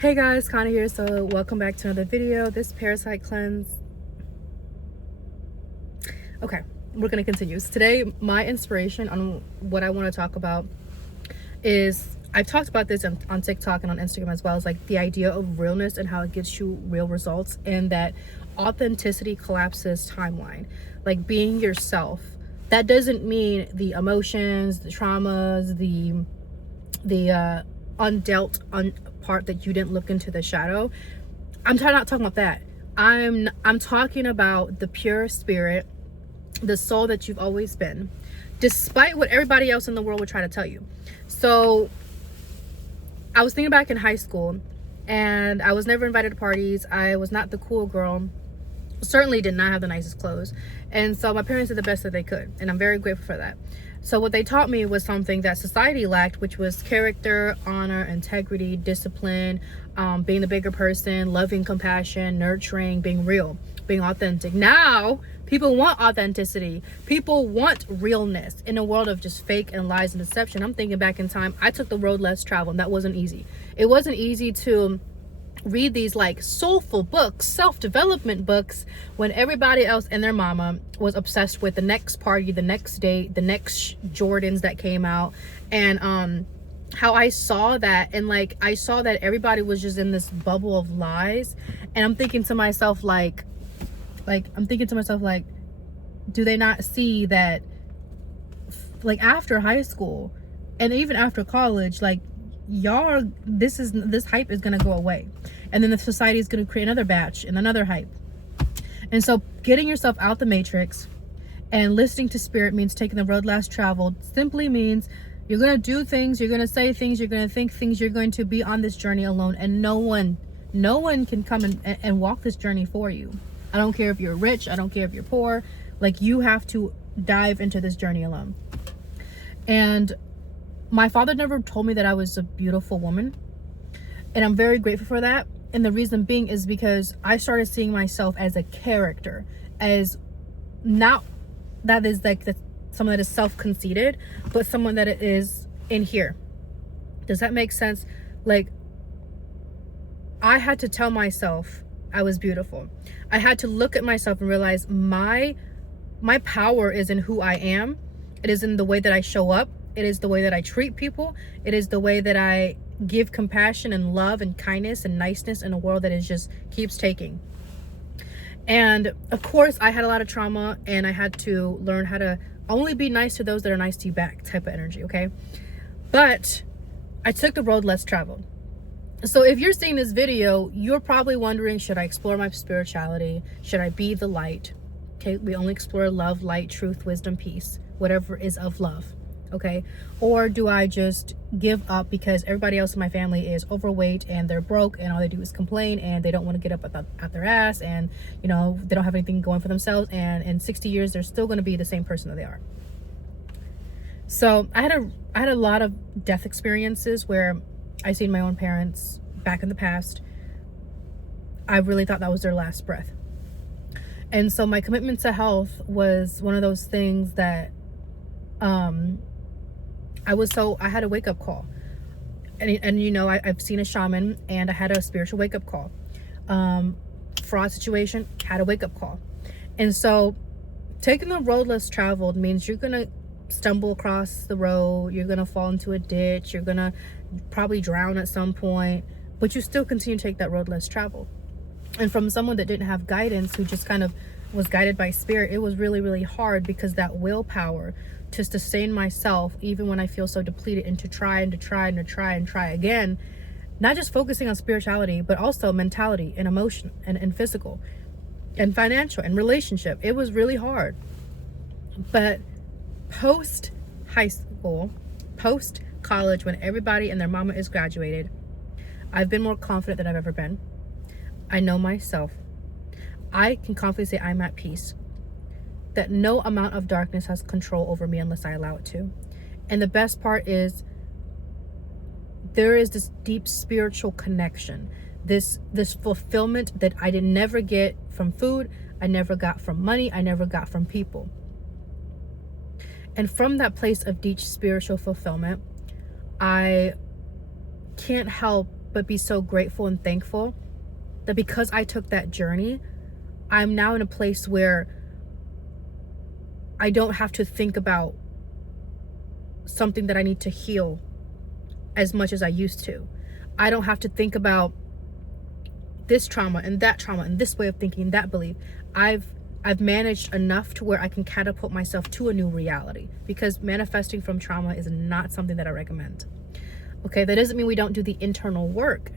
Hey guys, Connie here. So welcome back to another video. This parasite cleanse. Okay, we're gonna continue. So today, my inspiration on what I want to talk about is, I've talked about this on TikTok and on Instagram as well, as like the idea of realness and how it gives you real results, and that authenticity collapses timeline. Like being yourself. That doesn't mean the emotions, the traumas, the undealt part that you didn't look into the shadow. I'm not talking about that. I'm talking about the pure spirit, the soul that you've always been, despite what everybody else in the world would try to tell you. So I was thinking back in high school, and I was never invited to parties. I was not the cool girl, certainly did not have the nicest clothes, and so my parents did the best that they could, and I'm very grateful for that. So what they taught me was something that society lacked, which was character, honor, integrity, discipline, being the bigger person, loving, compassion, nurturing, being real, being authentic. Now people want authenticity, people want realness in a world of just fake and lies and deception. I'm thinking back in time, I took the road less traveled, and that wasn't easy. It wasn't easy to read these like soulful books, self-development books, when everybody else and their mama was obsessed with the next party, the next date, the next Jordans that came out. And how I saw that, and like I saw that everybody was just in this bubble of lies, and I'm thinking to myself like do they not see that, like, after high school and even after college, like, y'all, this hype is gonna go away, and then the society is gonna create another batch and another hype. And so getting yourself out the matrix and listening to spirit means taking the road less traveled. Simply means you're gonna do things, you're gonna say things, you're gonna think things, you're going to be on this journey alone, and no one can come and walk this journey for you. I don't care if you're rich, I don't care if you're poor, like, you have to dive into this journey alone. And my father never told me that I was a beautiful woman, and I'm very grateful for that. And the reason being is because I started seeing myself as a character, as not that is like someone that is self-conceited, but someone that is in here. Does that make sense? Like, I had to tell myself I was beautiful. I had to look at myself and realize my power is in who I am. It is in the way that I show up. It is the way that I treat people. It is the way that I give compassion and love and kindness and niceness in a world that is just keeps taking. And of course, I had a lot of trauma, and I had to learn how to only be nice to those that are nice to you back, type of energy, okay? But I took the road less traveled. So if you're seeing this video, you're probably wondering, should I explore my spirituality? Should I be the light? Okay, we only explore love, light, truth, wisdom, peace, whatever is of love. Okay, or do I just give up because everybody else in my family is overweight and they're broke and all they do is complain, and they don't want to get up out their ass, and you know, they don't have anything going for themselves, and in 60 years they're still going to be the same person that they are. So I had a lot of death experiences where I seen my own parents back in the past. I really thought that was their last breath. And so my commitment to health was one of those things that I had a wake-up call, and you know, I've seen a shaman, and I had a spiritual wake-up call. Fraud situation, had a wake-up call. And so taking the road less traveled means you're gonna stumble across the road, you're gonna fall into a ditch, you're gonna probably drown at some point, but you still continue to take that road less traveled. And from someone that didn't have guidance, who just kind of was guided by spirit, it was really, really hard, because that willpower to sustain myself, even when I feel so depleted, and to try again, not just focusing on spirituality, but also mentality and emotion and physical and financial and relationship. It was really hard. But post high school, post college, when everybody and their mama is graduated, I've been more confident than I've ever been. I know myself. I can confidently say I'm at peace, that no amount of darkness has control over me unless I allow it to. And the best part is, there is this deep spiritual connection, this fulfillment that I did never get from food, I never got from money, I never got from people. And from that place of deep spiritual fulfillment, I can't help but be so grateful and thankful that because I took that journey, I'm now in a place where I don't have to think about something that I need to heal as much as I used to. I don't have to think about this trauma and this way of thinking, that belief. I've managed enough to where I can catapult myself to a new reality, because manifesting from trauma is not something that I recommend. Okay, that doesn't mean we don't do the internal work.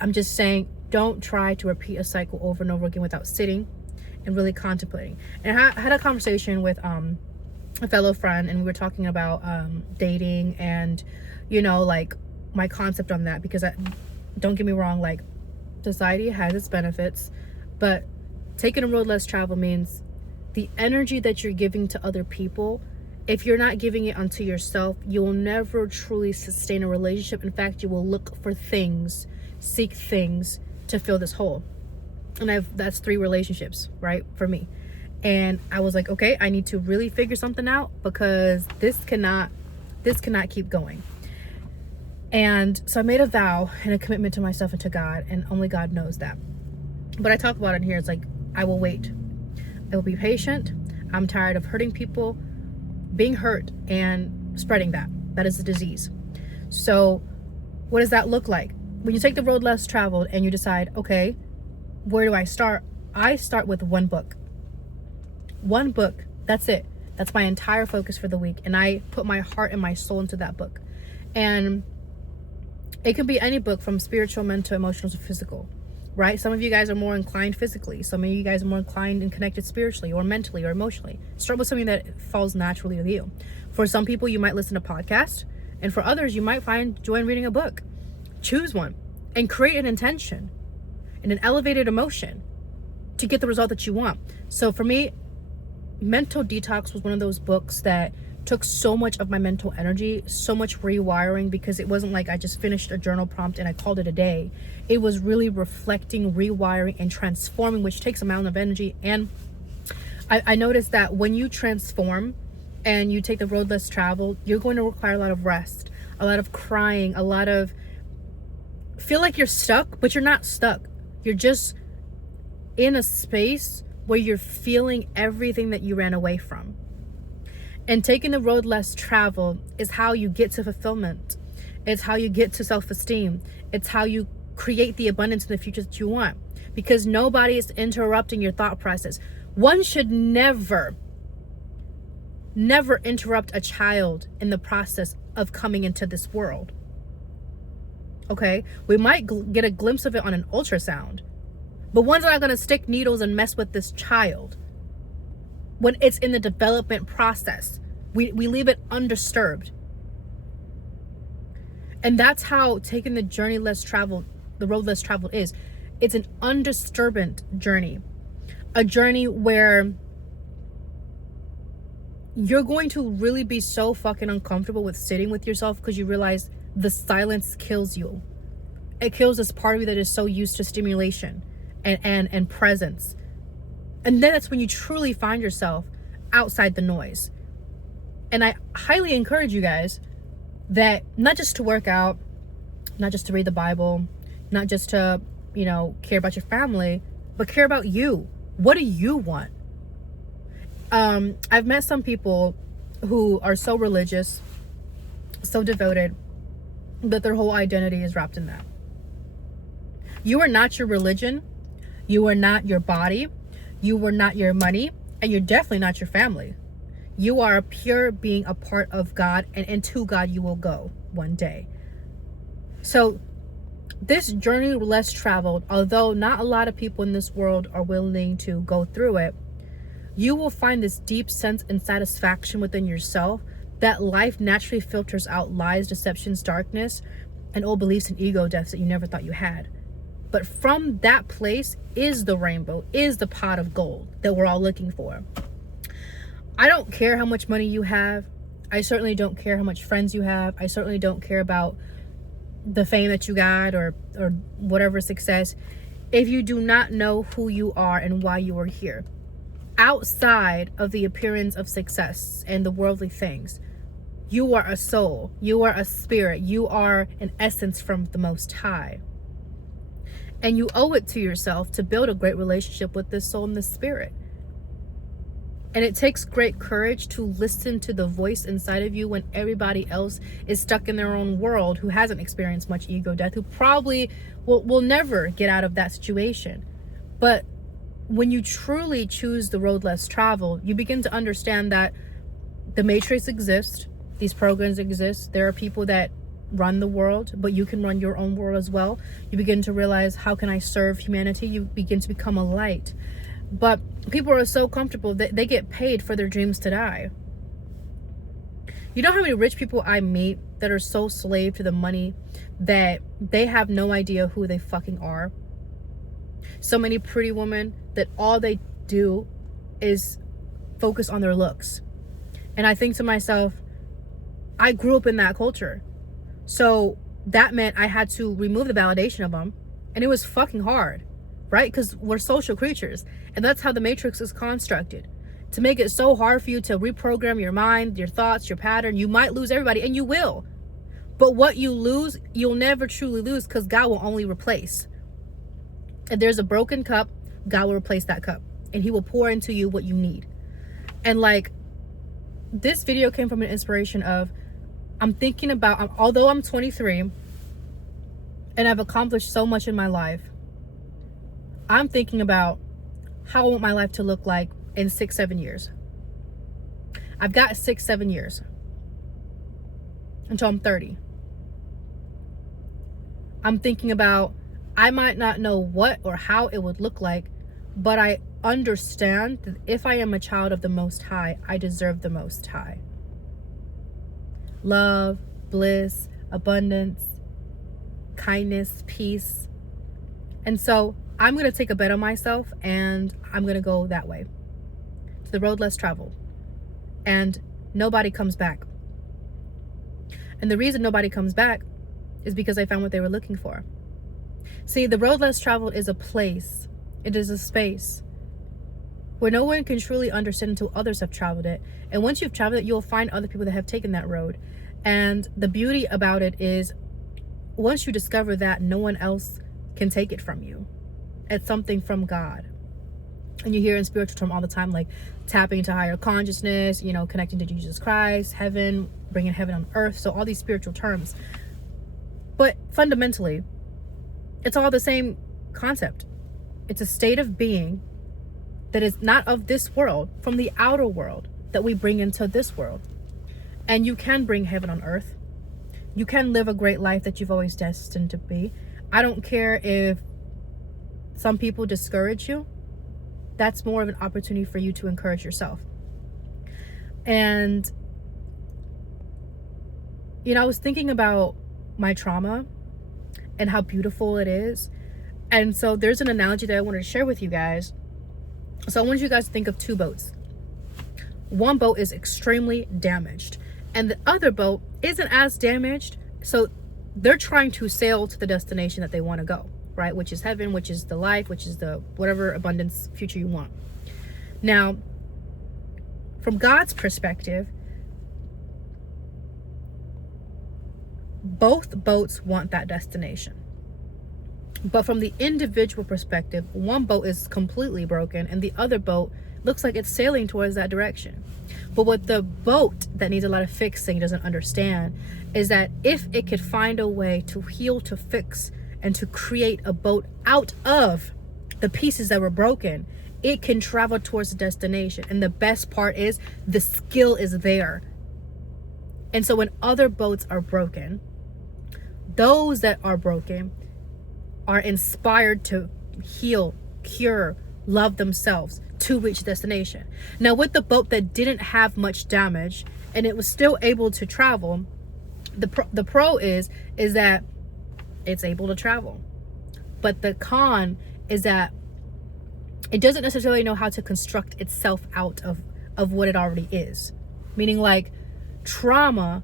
I'm just saying, don't try to repeat a cycle over and over again without sitting and really contemplating. And I had a conversation with a fellow friend, and we were talking about dating and, you know, like my concept on that, because don't get me wrong, like, society has its benefits, but taking a road less traveled means the energy that you're giving to other people, if you're not giving it unto yourself, you will never truly sustain a relationship. In fact, you will look for things, seek things to fill this hole. And that's 3 relationships, right, for me. And I was like, okay, I need to really figure something out, because this cannot keep going. And so I made a vow and a commitment to myself and to God, and only God knows that. But I talk about it in here. It's like, I will wait. I will be patient. I'm tired of hurting people, being hurt, and spreading that. That is a disease. So what does that look like? When you take the road less traveled and you decide, okay, where do I start? I start with one book. One book. That's it. That's my entire focus for the week. And I put my heart and my soul into that book. And it can be any book, from spiritual, mental, emotional, to physical, right? Some of you guys are more inclined physically. Some of you guys are more inclined and connected spiritually or mentally or emotionally. Start with something that falls naturally with you. For some people, you might listen to podcasts. And for others, you might find joy in reading a book. Choose one and create an intention and an elevated emotion to get the result that you want. So for me, Mental Detox was one of those books that took so much of my mental energy, so much rewiring, because it wasn't like I just finished a journal prompt and I called it a day. It was really reflecting, rewiring, and transforming, which takes a amount of energy. And I noticed that when you transform and you take the road less traveled, you're going to require a lot of rest, a lot of crying, a lot of feel like you're stuck, but you're not stuck. You're just in a space where you're feeling everything that you ran away from. And taking the road less traveled is how you get to fulfillment. It's how you get to self-esteem. It's how you create the abundance in the future that you want, because nobody is interrupting your thought process. One should never interrupt a child in the process of coming into this world. Okay? We might get a glimpse of it on an ultrasound, but one's not going to stick needles and mess with this child when it's in the development process. We leave it undisturbed. And that's how taking the journey less traveled, the road less traveled is. It's an undisturbed journey. A journey where you're going to really be so fucking uncomfortable with sitting with yourself, because you realize the silence kills you. It kills this part of you that is so used to stimulation and presence. And then that's when you truly find yourself outside the noise. And I highly encourage you guys that not just to work out, not just to read the Bible, not just to, care about your family, but care about you. What do you want? I've met some people who are so religious, so devoted, that their whole identity is wrapped in that. You are not your religion. You are not your body. You are not your money. And you're definitely not your family. You are a pure being, a part of God, and to God you will go one day. So this journey less traveled, although not a lot of people in this world are willing to go through it, you will find this deep sense and satisfaction within yourself that life naturally filters out lies, deceptions, darkness, and old beliefs and ego deaths that you never thought you had. But from that place is the rainbow, is the pot of gold that we're all looking for. I don't care how much money you have. I certainly don't care how much friends you have. I certainly don't care about the fame that you got or whatever success. If you do not know who you are and why you are here, outside of the appearance of success and the worldly things, You are a soul. You are a spirit. You are an essence from the Most High. And you owe it to yourself to build a great relationship with this soul and this spirit. And it takes great courage to listen to the voice inside of you when everybody else is stuck in their own world, who hasn't experienced much ego death, who probably will never get out of that situation. But when you truly choose the road less traveled, you begin to understand that the matrix exists. These programs exist. There are people that run the world, but you can run your own world as well. You begin to realize, how can I serve humanity? You begin to become a light. But people are so comfortable that they get paid for their dreams to die. You know how many rich people I meet that are so slave to the money that they have no idea who they fucking are? So many pretty women that all they do is focus on their looks. And I think to myself, I grew up in that culture. So that meant I had to remove the validation of them. And it was fucking hard, right? Because we're social creatures. And that's how the matrix is constructed. To make it so hard for you to reprogram your mind, your thoughts, your pattern. You might lose everybody, and you will. But what you lose, you'll never truly lose, because God will only replace. If there's a broken cup, God will replace that cup. And he will pour into you what you need. And like, this video came from an inspiration of, I'm thinking about, although I'm 23 and I've accomplished so much in my life, I'm thinking about how I want my life to look like in 6-7 years. I've got 6-7 years until I'm 30. I'm thinking about, I might not know what or how it would look like, but I understand that if I am a child of the Most High, I deserve the Most High. Love, bliss, abundance, kindness, peace. And so I'm going to take a bet on myself, and I'm going to go that way, to the road less traveled. And nobody comes back. And the reason nobody comes back is because they found what they were looking for. See, the road less traveled is a place. It is a space where no one can truly understand until others have traveled it. And once you've traveled it, you'll find other people that have taken that road. And the beauty about it is, once you discover that, no one else can take it from you. It's something from God. And you hear in spiritual term all the time, like tapping into higher consciousness, you know, connecting to Jesus Christ, heaven, bringing heaven on earth. So all these spiritual terms. But fundamentally, it's all the same concept. It's a state of being that is not of this world, from the outer world that we bring into this world. And you can bring heaven on earth. You can live a great life that you've always destined to be. I don't care if some people discourage you. That's more of an opportunity for you to encourage yourself. And, you know, I was thinking about my trauma and how beautiful it is. And so there's an analogy that I wanted to share with you guys. So I want you guys to think of two boats. One boat is extremely damaged, and the other boat isn't as damaged. So they're trying to sail to the destination that they want to go, right? Which is heaven, which is the life, which is the whatever abundance future you want. Now, from God's perspective, both boats want that destination. But from the individual perspective, one boat is completely broken and the other boat looks like it's sailing towards that direction. But what the boat that needs a lot of fixing doesn't understand is that if it could find a way to heal, to fix, and to create a boat out of the pieces that were broken, it can travel towards the destination. And the best part is, the skill is there. And so when other boats are broken, those that are broken are inspired to heal, cure, love themselves to reach destination. Now with the boat that didn't have much damage and it was still able to travel, the pro is that it's able to travel. But the con is that it doesn't necessarily know how to construct itself out of what it already is. Meaning, like, trauma,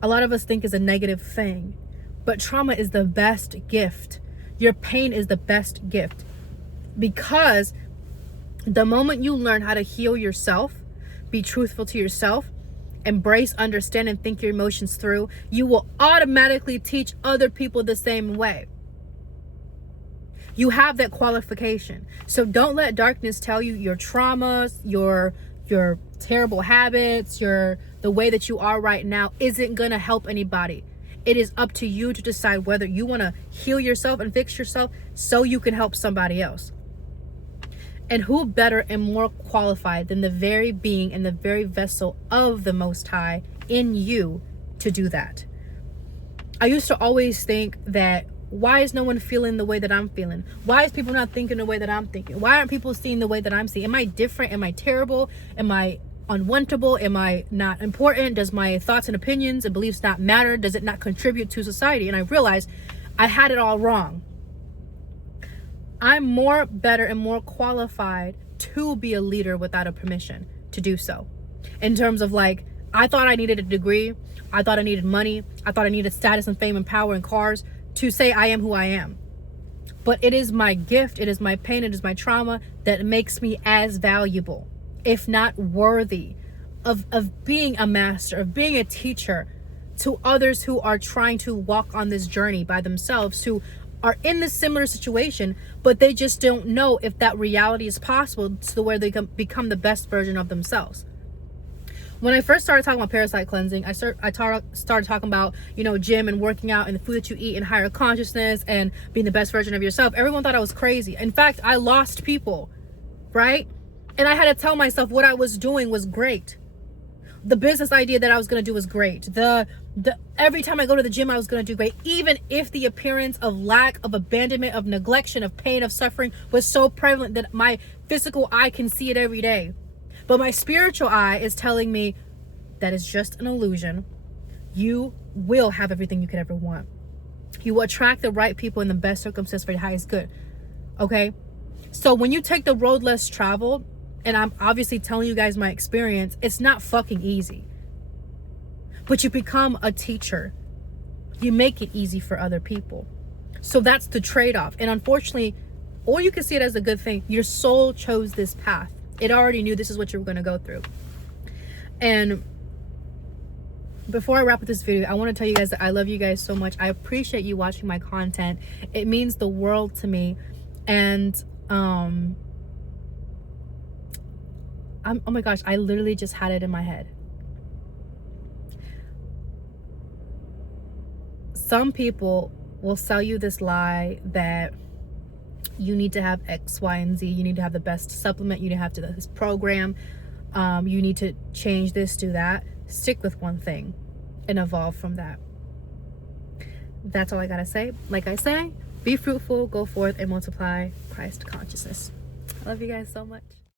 a lot of us think is a negative thing, but trauma is the best gift. Your pain is the best gift, because the moment you learn how to heal yourself, be truthful to yourself, embrace, understand, and think your emotions through, you will automatically teach other people the same way. You have that qualification. So don't let darkness tell you your traumas, your terrible habits, the way that you are right now isn't going to help anybody. It is up to you to decide whether you want to heal yourself and fix yourself so you can help somebody else. And who better and more qualified than the very being and the very vessel of the Most High in you to do that? I used to always think that, why is no one feeling the way that I'm feeling? Why is people not thinking the way that I'm thinking? Why aren't people seeing the way that I'm seeing? Am I different? Am I terrible? Am I unwantable? Am I not important? Does my thoughts and opinions and beliefs not matter? Does it not contribute to society? And I realized I had it all wrong. I'm more better and more qualified to be a leader without a permission to do so. In terms of like, I thought I needed a degree. I thought I needed money. I thought I needed status and fame and power and cars to say I am who I am. But it is my gift, it is my pain, it is my trauma that makes me as valuable, if not worthy, of being a master, of being a teacher to others who are trying to walk on this journey by themselves, who are in this similar situation, but they just don't know if that reality is possible to where they can become the best version of themselves. When I first started talking about parasite cleansing, I started talking about, gym and working out and the food that you eat and higher consciousness and being the best version of yourself. Everyone thought I was crazy. In fact, I lost people, right? And I had to tell myself what I was doing was great. The business idea that I was going to do was great. The every time I go to the gym, I was going to do great. Even if the appearance of lack, of abandonment, of neglection, of pain, of suffering was so prevalent that my physical eye can see it every day. But my spiritual eye is telling me that is just an illusion. You will have everything you could ever want. You will attract the right people in the best circumstance for your highest good. Okay? So when you take the road less traveled, and I'm obviously telling you guys my experience, it's not fucking easy. But you become a teacher. You make it easy for other people. So that's the trade-off. And unfortunately, or you can see it as a good thing, your soul chose this path. It already knew this is what you were going to go through. And before I wrap up this video, I want to tell you guys that I love you guys so much. I appreciate you watching my content. It means the world to me. And oh my gosh, I literally just had it in my head. Some people will sell you this lie that you need to have X, Y, and Z. You need to have the best supplement. You need to have this program. You need to change this, do that. Stick with one thing and evolve from that. That's all I gotta say. Like I say, be fruitful, go forth, and multiply Christ consciousness. I love you guys so much.